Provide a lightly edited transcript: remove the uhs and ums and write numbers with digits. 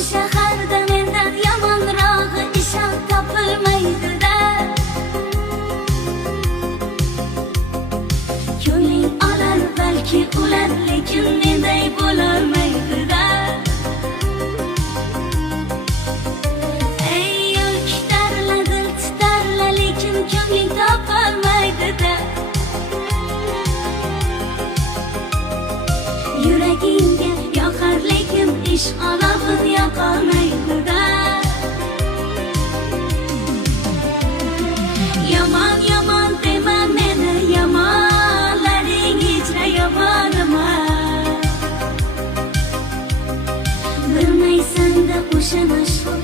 shaharda mendan yomonrog'i ishon topilmaydi-da. Ko'ngling olar balki ular, lekin menday bo'lolmaydi-da. Ey yo'lkishlarla dil titarla, lekin ko'ngling topolmaydi-da. Yuragingga yoqar lekin ishq olobin yoqolmaydi-da. Yomon yomon dema meni, yomonlaring hechra yomon emas. Bilmaysan-da o'sha mashhur